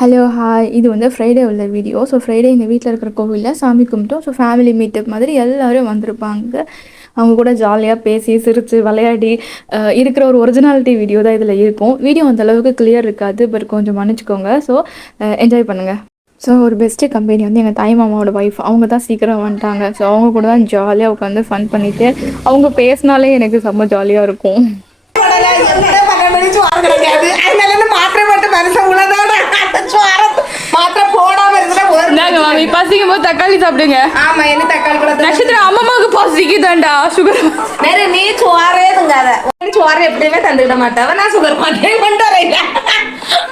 Hello hi இது வந்து Friday உள்ள வீடியோ. ஸோ ஃப்ரைடே எங்கள் வீட்டில் இருக்கிற கோவிலில் சாமி கும்பிட்டோம். ஸோ ஃபேமிலி மீட்டப் மாதிரி எல்லோரும் வந்திருப்பாங்க. அவங்க கூட ஜாலியாக பேசி சிரித்து விளையாடி இருக்கிற ஒரு ஒரிஜினாலிட்டி வீடியோ தான் இதில் இருக்கும். வீடியோ அந்தளவுக்கு கிளியர் இருக்காது, பட் கொஞ்சம் மன்னிச்சிக்கோங்க. ஸோ என்ஜாய் பண்ணுங்கள். ஸோ ஒரு பெஸ்ட்டு கம்பெனி வந்து எங்கள் தாய் மாமாவோட ஒய்ஃப், அவங்க தான் சீக்கிரம் வந்துட்டாங்க. ஸோ அவங்க கூட தான் ஜாலியாக உட்காந்து ஃபன் பண்ணிவிட்டு அவங்க பேசினாலே எனக்கு செம்ம ஜாலியாக இருக்கும். பசிக்கும் போது தக்காளி சாப்பிடுங்க. ஆமா, என்ன தக்காளி கூட நட்சத்திரம் அம்மாவுக்கு பசிக்குதாண்டா. சுகர் வேற நீ சோறே தங்காத. சோறு எப்படியுமே தந்துக்கிட மாட்டாவ. நான் சுகர் மாத்திரை கொண்டு வரேன்.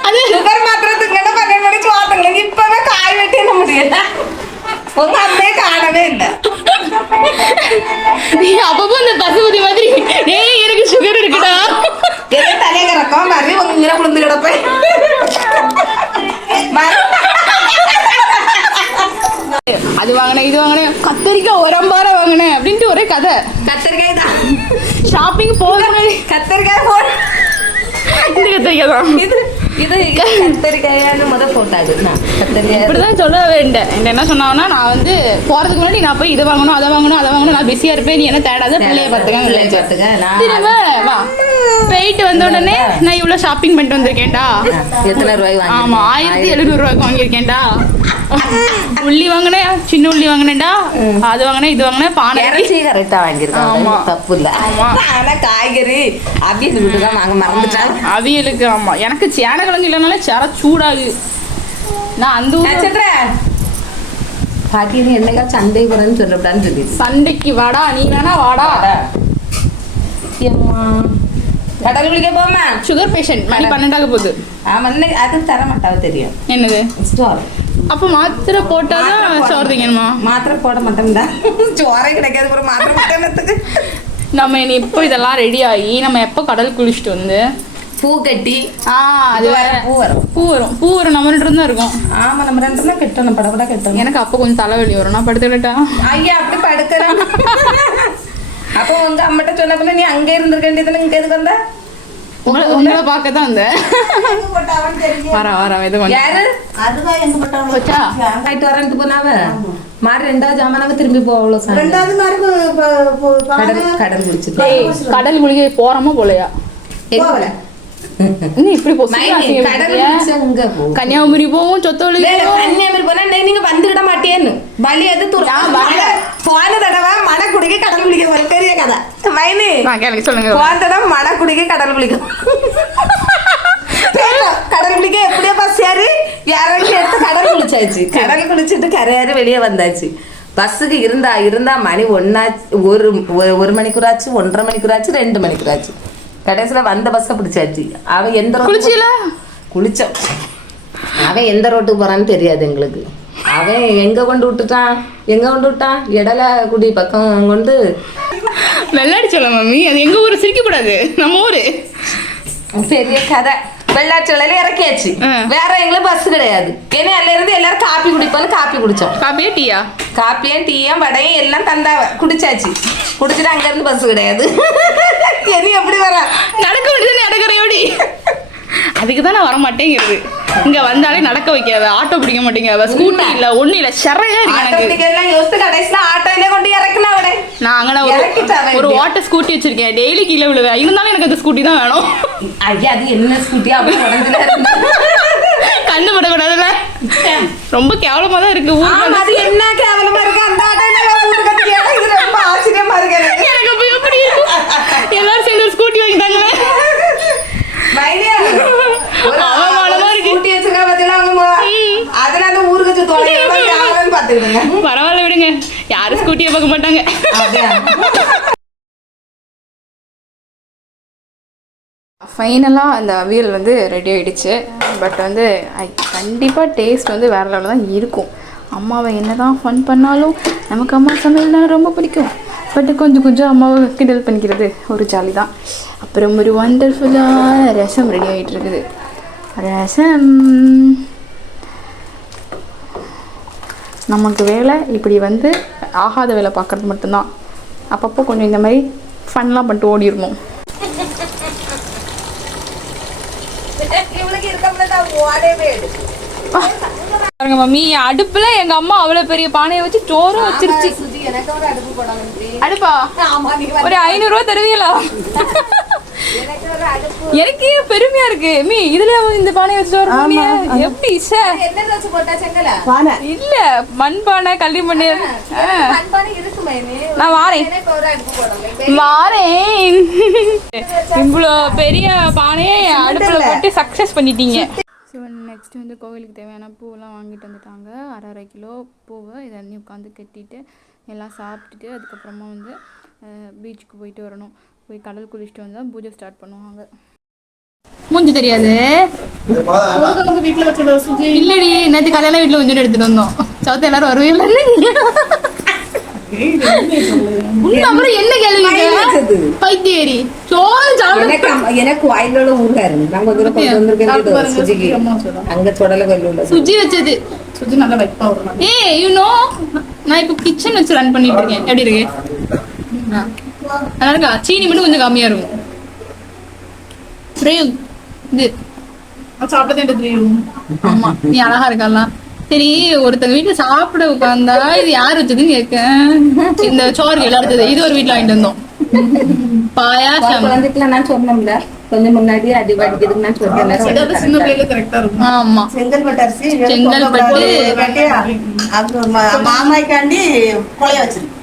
அது சுகர் மாத்திரை திங்கட 12 மணி சோறுங்க. இப்பவே காய் வெட்டி முடியல. உங்க அம்மையே காணவே இல்லை. நீ அப்பப்போ இந்த பசுபதி மாதிரி ஏய் எனக்கு சுகர் இருக்குடா என்ன தலைகறக்கம் மாதிரி உங்க இங்கே குளிந்து கிடப்பேன். அது வாங்கினேன், இது வாங்கினேன், கத்தரிக்காய் உரம்பார வாங்கினேன் அப்படின்ட்டு ஒரே கதை. கத்தரிக்காய் தான் ஷாப்பிங் போகணும். கத்தரிக்காய் போட இந்த கத்தரிக்காய் தான் இது கத்தரிக்காயான்னு முதல் போட்டாங்க. கத்தரிக்காய் இப்படிதான் சொல்ல வேண்டேன். என்ன சொன்னாங்கன்னா, நான் வந்து போறதுக்கு முன்னாடி நான் போய் இதை வாங்கணும் அதை வாங்கணும் அதை வாங்கணும், நான் பிஸியா இருப்பேன், நீ என்ன தேடாத பிள்ளைய பார்த்துக்க. திரும்ப வா போயிட்டு வந்த உடனே நான் இவ்வளவு ஷாப்பிங் பண்ணிட்டு வந்திருக்கேன்டா. எத்தனை ரூபாய்? ஆமா 1700 ரூபாய்க்கு வாங்கியிருக்கேன்டா. உள்ளி வாங்கினேன், சின்ன உள்ளி வாங்கினேன்டா, அது வாங்கினேன், இது வாங்கினேன், பானை கரெக்டா வாங்கியிருக்கேன். தப்பு இல்லை. ஆனா காய்கறி அவியலுக்கு தான் நாங்க மறந்துட்டோம். அவியலுக்கு ஆமா, எனக்கு சேனக்கிழங்கு இல்லைனால சேர சூடாகு. நான் அந்த ஊர் பாட்டி நீ என்னைக்கா சண்டை போறேன்னு சொல்லப்படான்னு சொல்லி சண்டைக்கு வாடா, நீ வேணா வாடா. கடல் குளிக்க போமா, சுகர் பேஷண்ட், மணி 12 போகுது. அது தர மாட்டாவ தெரியும். என்னது ஸ்டோர்? அப்போ மாத்திரை போட்டாதான் சோறு திங்கணுமா? மாத்திரை போட மாட்டேன்டா, சோறே கிடைக்காது. ஒரு மாத்திரை போட்டதுக்கு நம்ம இனி இப்போ இதெல்லாம் ரெடி ஆகி நம்ம எப்போ கடல் குளிச்சுட்டு வந்து பூ கட்டி அது வேற பூ வரும். பூ வரும் நம்ம 2 தான் இருக்கும். ஆமா, நம்ம 2 தான் கட்டணும், படப்படா கட்டணும். எனக்கு அப்போ கொஞ்சம் தலைவலி வரும், நான் படுத்துக்கிட்டா. ஐயா அப்படி படுக்கிறேன். அப்போ உங்க அம்மிட்ட சொன்ன நீ அங்கே இருந்திருக்க வேண்டியது, இங்க எதுக்கு வந்த? உங்களை பார்க்க தான் வந்தேன். வர இது யாரு அதுதான் எங்க பட்டாங்க வச்சா ஆயிட்டு வரேன்னு போனாவ மாறி 2வது ஜாமானாவ திரும்பி போவளோ. 2வது மாறி கடல் குளிச்சு கடல் குளிக்க போறோமா போலையா? போகல. நீ இப்படி கன்னியாகுமரி போவோம், சொத்தோலி கன்னியாகுமரி போனா நீங்க வந்துவிட மாட்டேன்னு வழி எது போன தடவை மழை குடிக்க கடல் குளிக்க பெரிய கதை மைனி சொல்லுங்க. போன தடவை மழை குடிக்க கடல் குளிக்க கடல் குளிக்க எப்படியோ பஸ் ஏறி யாரும் எடுத்து கடல் குளிச்சாச்சு. கடல் குளிச்சுட்டு கரையாறு வெளியே வந்தாச்சு. பஸ்ஸுக்கு இருந்தா மணி 1 மணிக்குறாச்சு, 1:30 மணிக்குறாச்சு, 2 மணிக்குறாச்சு. கடைசியில் வந்த பஸ்ஸை பிடிச்சாச்சு. அவன் எந்த குளிச்சோம், அவன் எந்த ரோட்டுக்கு போறான்னு தெரியாது எங்களுக்கு. அவன் எங்க கொண்டு விட்டான் இடல குடி பக்கம் கொண்டு வெள்ளாடி சொல்ல மம்மி. அது எங்க ஊரு, சிரிக்க கூடாது, நம்ம ஊரு. பெரிய கதை. வெள்ளாச்சலையில இறக்கியாச்சு. வேற எங்களுக்கு பஸ் கிடையாது. ஏன்னா அதுல இருந்து எல்லாரும் காப்பி குடிப்பாலும் காப்பி குடிச்சோம். காப்பியா டீயா? காப்பியும் டீயும் வடையும் எல்லாம் தந்தாவ குடிச்சாச்சு. குடிச்சிட்டு அங்க இருந்து பஸ் கிடையாது. எது எப்படி வர நடக்க வேண்டியது நடக்கிறையோடி. அதுக்கு தான் நான் வர மாட்டேங்கிறது. இங்க வந்தாலே நடக்க வைக்காத, ஆட்டோ பிடிக்க மாட்டேங்க, ஸ்கூட்டி இல்ல ஒண்ணு இல்ல சரையா இருக்கு. கடைசியில ஆட்டோல கொண்டு இறக்கலாம். அவட நான் அங்கே ஒரு ஓட்ட ஸ்கூட்டி வச்சிருக்கேன், டெய்லி கீழே விழுவேன். இருந்தாலும் எனக்கு அந்த ஸ்கூட்டி தான் வேணும். ஐயா அது என்ன ஸ்கூட்டி? அப்படி உடஞ்சுல கண்ணு படக்கூடாதுல. ரொம்ப கேவலமா தான் இருக்கு. அது என்ன கேவலமா இருக்கு? அந்த ஆட்டோ ரொம்ப ஆச்சரியமா இருக்கு எனக்கு. எப்படி எல்லாரும் சேர்ந்து ஸ்கூட்டி வாங்கிட்டாங்க. பரவாயில்ல விடுங்க, யாரும் ஸ்கூட்டியை பார்க்க மாட்டாங்க. ஃபைனலாக அந்த அவியல் வந்து ரெடி ஆகிடுச்சு. பட் வந்து கண்டிப்பாக டேஸ்ட் வந்து வேறு லெவலில் தான் இருக்கும். அம்மாவை என்ன தான் ஃபன் பண்ணாலும் நமக்கு அம்மா சமையல்னா ரொம்ப பிடிக்கும். பட் கொஞ்சம் அம்மாவை கிண்டல் பண்ணிக்கிறது ஒரு ஜாலி தான். அப்புறம் ஒரு வண்டர்ஃபுல்லாக ரசம் ரெடி ஆகிட்டு இருக்குது. ரசம் நமக்கு வேலை இப்படி வந்து ஆகாத வேலை பார்க்குறது மட்டும்தான். அப்பப்போ கொஞ்சம் இந்த மாதிரி ஃபன்லாம் பண்ணிட்டு ஓடிடணும். இவளுக்கு இருக்க ஓடவே பாருங்க மம்மி, அடுப்புல எங்க அம்மா அவ்வளவு பெரிய பானையை வச்சு சோறும் வச்சிருச்சு. அடுப்பா ஒரு 500 ரூபா தருவீங்களா? எனக்கு பெருமையா இருக்கு. இதுல இந்த பானை வச்சு சோறு எப்படி இல்ல? மண்பானை, கல்வி மண். நான் வாரேன். இவ்வளோ பெரிய பானையை அடுப்புல போட்டு சக்சஸ் பண்ணிட்டீங்க. நெக்ஸ்ட் வந்து கோவிலுக்கு தேவையான பூவெல்லாம் வாங்கிட்டு வந்துட்டாங்க. 1/2 கிலோ பூவை இதை உட்காந்து கட்டிட்டு எல்லாம் சாப்பிட்டுட்டு அதுக்கப்புறமா வந்து பீச்சுக்கு போயிட்டு வரணும். போய் கடல் குளிச்சுட்டு வந்தால் பூஜை ஸ்டார்ட் பண்ணுவாங்க. மூஞ்சி தெரியாது இல்லடி, நேற்று கல்யாண வீட்டில் கொஞ்சம் எடுத்துட்டு வந்தோம். சவுத்த எல்லாரும் வருவீங்களா? அப்புறம் என்ன கேள்வி பைத்தியரி எனக்கு வாயிலோட ஊர்காரு சுஜி வச்சது. நான் இப்ப கிச்சன் வச்சு ரன் பண்ணிட்டு இருக்கேன். எப்படி இருக்கு? நல்லா இருக்கா? சீனி மட்டும் கொஞ்சம் கம்மியா இருக்கும். ஆமா, நீ அழகா இருக்கா? சரி, ஒருத்தங்க வீட்டுல சாப்பிட உட்காந்தா இது யார் வச்சதுன்னு கேட்க. இந்த சோறு எல்லாரும் இது ஒரு வீட்டுல வாங்கிட்டு வந்தோம். பாயாசம் நான் சொன்னோம்ல கொஞ்சம் முன்னாடி அடிவாடிக்கிறதுக்கு நான் சொன்னேன். ஆமா, செங்கல்பட்டு அரிசி, செங்கல்பட்டு மாமாய்க்காண்டி கொலைய வச்சிருக்கு.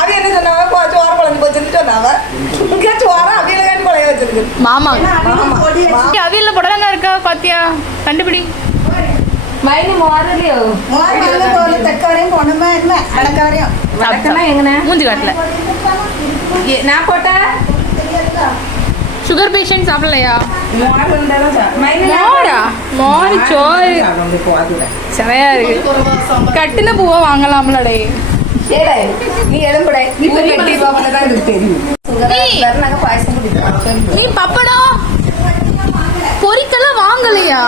அது என்ன சொன்னாவ? சோறு குழம்பு போச்சுன்னு சொன்னாவ. சோறு அவியலுக்காண்டி கொலைய வச்சிருக்கு. மாமா அவியல்ல புடலங்க இருக்கா பாத்தியா? கண்டுபிடி. மூஞ்சி காட்டல. நான் போட்ட சுகர் பேஷண்ட் சாப்பிடலையா? மாறி சோறு செமையா இருக்கு. கட்டின பூவை வாங்கலாம்லடே. நீ பப்படம் பொரிக்கெல்லாம் வாங்கலையா?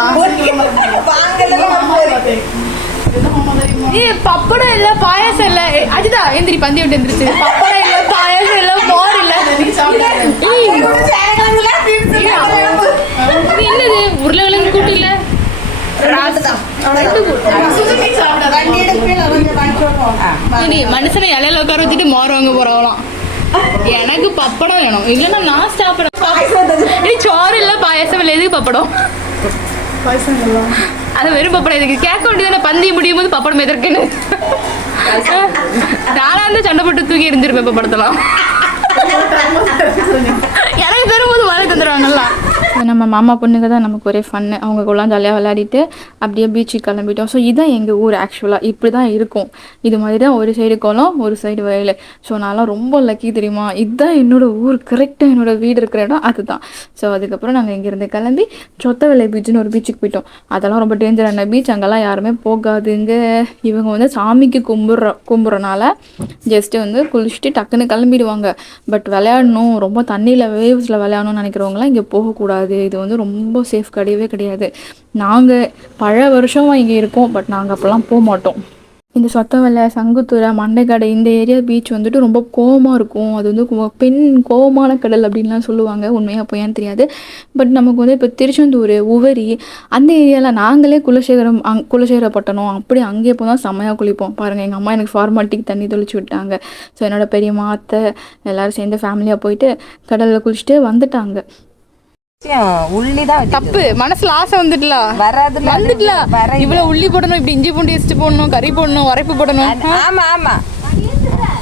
பப்படம் இல்ல, பாயாசம் இல்ல. அஜிதா எந்திரி, பந்தி விட்டு எந்திரிச்சு. பப்படம் இல்ல, பாயாசம் இல்ல, மோர் இல்ல. என்னது உருளைக்கிழங்கு கூட்டு இல்ல? மனுஷனை இலையில உட்கார வச்சுட்டு மோர் வாங்க போறவங்களாம். எனக்கு பப்படம் வேணும், இல்லைன்னா நான் சாப்பிட. சோறு இல்ல, பாயாசம் இல்ல, எதுக்கு பப்படம்? அது வெறும் பப்படம் எதுக்கு? கேட்க வேண்டியதானே, பந்தி முடியும் போது பப்படம் எதற்குன்னு. நானா வந்து சண்டை போட்டு தூக்கி எரிஞ்சிருப்பேன் பப்படத்தெல்லாம். எனக்கு தரும்போது மழை தந்துடுவாங்கல்ல. நம்ம மாமா பொண்ணுங்க தான் நமக்கு ஒரே ஃபன்னு. அவங்க கூட ஜாலியாக விளையாடிட்டு அப்படியே பீச்சுக்கு கிளம்பிட்டோம். ஸோ இதுதான் எங்கள் ஊர். ஆக்சுவலாக இப்படி தான் இருக்கும். இது மாதிரி தான் ஒரு சைடு குளம், ஒரு சைடு வயல். ஸோ நான்லாம் ரொம்ப லக்கி தெரியுமா. இதுதான் என்னோடய ஊர். கரெக்டாக என்னோடய வீடு இருக்கிற இடம் அதுதான். ஸோ அதுக்கப்புறம் நாங்கள் இங்கேருந்து கிளம்பி சொத்தவெளி பீச்சுன்னு ஒரு பீச்சுக்கு போயிட்டோம். அதெல்லாம் ரொம்ப டேஞ்சரான பீச். அங்கெல்லாம் யாருமே போகாதுங்க. இவங்க வந்து சாமிக்கு கும்புறனால ஜஸ்ட்டு வந்து குளிச்சுட்டு டக்குன்னு கிளம்பிடுவாங்க. பட் விளையாடணும், ரொம்ப தண்ணியில் வேவ்ஸில் விளையாடணும்னு நினைக்கிறவங்களாம் இங்கே போகக்கூடாது. இது வந்து ரொம்ப சேஃப் கிடையவே கிடையாது. நாங்கள் பல வருஷமாக இங்கே இருக்கோம், பட் நாங்கள் அப்போல்லாம் போக மாட்டோம். இந்த சொத்தவெளி, சங்குத்துறை, மண்டைக்கடை இந்த ஏரியா பீச் வந்துட்டு ரொம்ப கோவமாக இருக்கும். அது வந்து பெண் கோவமான கடல் அப்படின்லாம் சொல்லுவாங்க. உண்மையாக போயான்னு தெரியாது. பட் நமக்கு வந்து இப்போ திருச்செந்தூர், உவரி அந்த ஏரியாவில் நாங்களே குலசேகரப்பட்டணம் அப்படி அங்கே போனால் செம்மையாக குளிப்போம். பாருங்கள், எங்கள் அம்மா எனக்கு ஃபார்மாலிட்டிக்கு தண்ணி தெளிச்சு விட்டாங்க. ஸோ என்னோடய பெரியம்மா, அத்தை எல்லோரும் சேர்ந்து ஃபேமிலியாக போயிட்டு கடலில் குளிச்சுட்டு வந்துட்டாங்க. தப்பு மனசுல ஆசை வந்துட்டுல வந்துட்டுல. இவ்வளவு உள்ளி போடணும், இப்படி இஞ்சி பூண்டு எஸ்ட் போடணும், கறி போடணும், உரைப்பு போடணும். ஆமா ஆமா,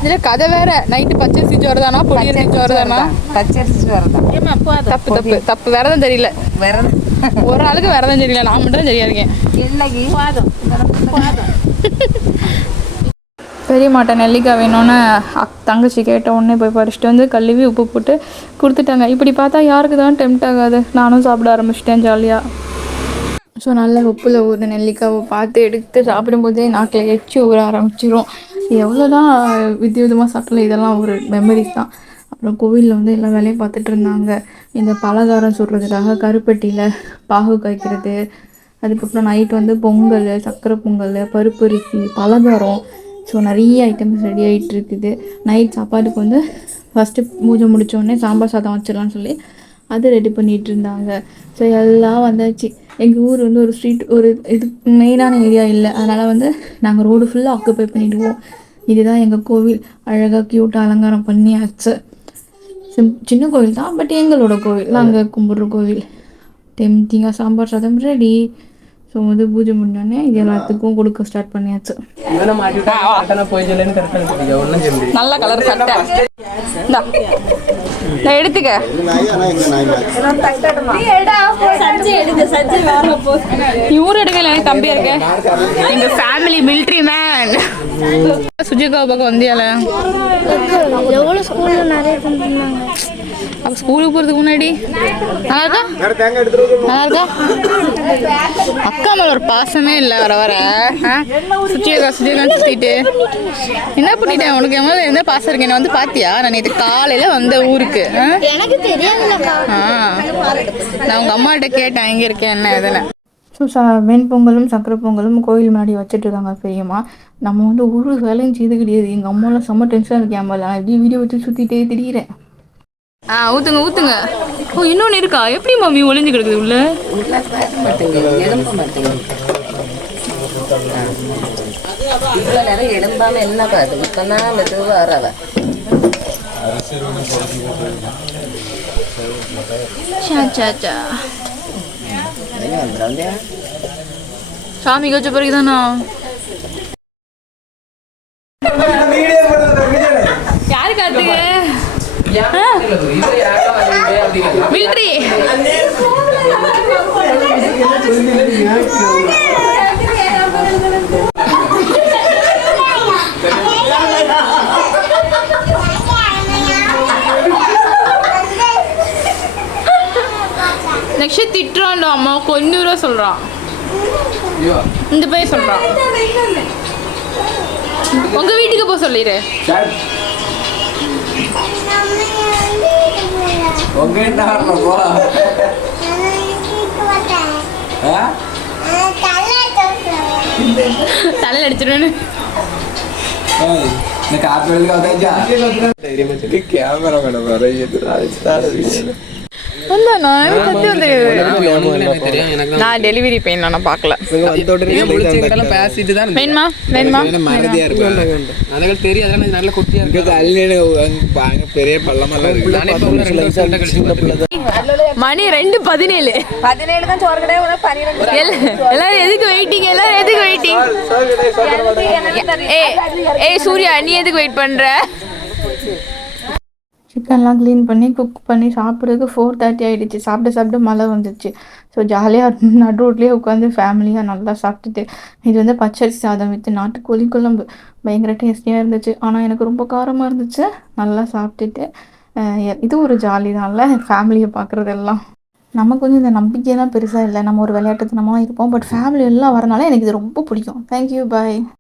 இதுல கதை வேற. நைட்டு பச்சரிசி சோறு தானா, பொடியரிசி சோறு தானா? பச்சரிசி சோறு தான். தப்பு தப்பு தப்பு. விரதம் தெரியல. ஒரு ஆளுக்கு விரதம் தெரியல, நான் மட்டும் தான் சரியா இருக்கேன். பெரிய மாட்டை நெல்லிக்காய் வேணும்னு தங்கச்சி கேட்ட உடனே போய் பறிச்சுட்டு வந்து கழுவி உப்பு போட்டு கொடுத்துட்டாங்க. இப்படி பார்த்தா யாருக்கு தான் டெம்ட் ஆகாது. நானும் சாப்பிட ஆரம்பிச்சிட்டேன் ஜாலியாக. ஸோ நல்லா உப்பில் ஊற நெல்லிக்காவை பார்த்து எடுத்து சாப்பிடும்போதே நாக்கில் எச்சி ஊற ஆரம்பிச்சிடும். எவ்வளோ தான் விதமாக சாப்பிடல, இதெல்லாம் ஒரு மெமரிஸ் தான். அப்புறம் கோவிலில் வந்து எல்லா வேலையும் பார்த்துட்டு இருந்தாங்க. இந்த பலகாரம் சுடுறதுக்காக கருப்பட்டியில் பாகு காய்க்கிறது, அதுக்கப்புறம் நைட் வந்து பொங்கல், சக்கரை பொங்கல், பருப்பரிசி, பலகாரம். ஸோ நிறைய ஐட்டம்ஸ் ரெடி ஆகிட்டு இருக்குது. நைட் சாப்பாட்டுக்கு வந்து ஃபஸ்ட்டு பூஜை முடித்தோடனே சாம்பார் சாதம் வச்சிடலான்னு சொல்லி அது ரெடி பண்ணிகிட்டு இருந்தாங்க. ஸோ எல்லாம் வந்தாச்சு. எங்கள் ஊர் வந்து ஒரு ஸ்ட்ரீட் ஒரு இது மெயினான ஏரியா இல்லை, அதனால் வந்து நாங்கள் ரோடு ஃபுல்லாக ஆக்குப்பை பண்ணிவிடுவோம். இதுதான் எங்கள் கோவில். அழகாக க்யூட்டாக அலங்காரம் பண்ணியாச்சு. சின்ன கோவில் தான், பட் எங்களோட கோவில், நாங்கள் கும்பிட்ற கோவில். தேங்காய் சாம்பார் சாதம் ரெடி. ஸோ வந்து பூஜை முடிஞ்சோடனே இது எல்லாத்துக்கும் கொடுக்க ஸ்டார்ட் பண்ணியாச்சு. நல்ல கலர் சட்டை எடுத்துக்க. இவரு எடுக்கல, தம்பியா இருக்க. எங்க ஃபேமிலி மிலிட்ரி மேன். சுஜிகா பக்கம் வந்தியால எவ்வளோ ஸ்கூல்ல நிறைய பண்ணிருந்தாங்க. அப்போ ஸ்கூலுக்கு போகிறதுக்கு முன்னாடி நல்லா இருக்கா. அக்கா மேலே ஒரு பாசமே இல்லை. வர வர சுச்சியக்கா சுற்றிட்டு என்ன பண்ணிட்டேன். உனக்கு என் மேலே என்ன பாசம் இருக்கு? என்ன வந்து பார்த்தியா? நான் நேற்று காலையில் வந்த ஊருக்கு. எனக்கு தெரியாதுல்லக்கா. நான் உங்கள் அம்மாகிட்ட கேட்டேன் எங்கே இருக்கேன் என்ன எதுன்னு. ஸோ வெண்பொங்கலும் சக்கரை பொங்கலும் கோயில் முன்னாடி வச்சுட்டு இருக்காங்க பெரியம்மா. நம்ம வந்து ஒரு வேலையும் செய்து கிடையாது. எங்கள் அம்மாலாம் செம்ம டென்ஷனாக இருக்கேன். அம்மா நான் எப்படி வீடியோ வச்சு சுற்றிட்டே திரியிறேன். ஊத்துங்க. ஓ, இன்னொன்று இருக்கா? எப்படி மம்மி ஒளிஞ்சு கிடக்குது உள்ள? எடும்பாம என்ன பாது இப்பதான் மெதுவா வரவ. சாமி கச்ச பிறகுதானா யாரு காட்டுங்க? மிலிட்ரி நெக்ஸ்ட் திட்டுறான்டா அம்மா. கொஞ்சம் ரூபா சொல்றான். இந்த பையன் சொல்றான் உங்க வீட்டுக்கு போ சொல்லிடு. தலையில் அடிச்சிருவேன்னு நான் டெலிவரி பெயின் நான் பார்க்கல. வேணுமா மணி 2:17 தான் சோறு கடை 12. எல்லாரும் எதுக்கு வெயிட்டிங்? ஏய் சூர்யா, நீ எதுக்கு வெயிட் பண்ற? சிக்கன்லாம் க்ளீன் பண்ணி குக் பண்ணி சாப்பிட்றதுக்கு 4:30 ஆகிடுச்சு. சாப்பிட்டு மழை வந்துச்சு. ஸோ ஜாலியாக நடு ரோட்லேயே உட்காந்து ஃபேமிலியாக நல்லா சாப்பிட்டுட்டு. இது வந்து பச்சரிசி சாதம் வித்து நாட்டுக்கோழி குழம்பு பயங்கர டேஸ்டியாக இருந்துச்சு. ஆனால் எனக்கு ரொம்ப காரமாக இருந்துச்சு. நல்லா சாப்பிட்டுட்டு இது ஒரு ஜாலி தான்ல ஃபேமிலியை பார்க்குறதெல்லாம். நமக்கு வந்து இந்த நம்பிக்கையெல்லாம் பெருசாக இல்லை. நம்ம ஒரு விளையாட்டுத்தனமாக இருப்போம். பட் ஃபேமிலி எல்லாம் வரனால எனக்கு இது ரொம்ப பிடிக்கும். தேங்க்யூ, பாய்.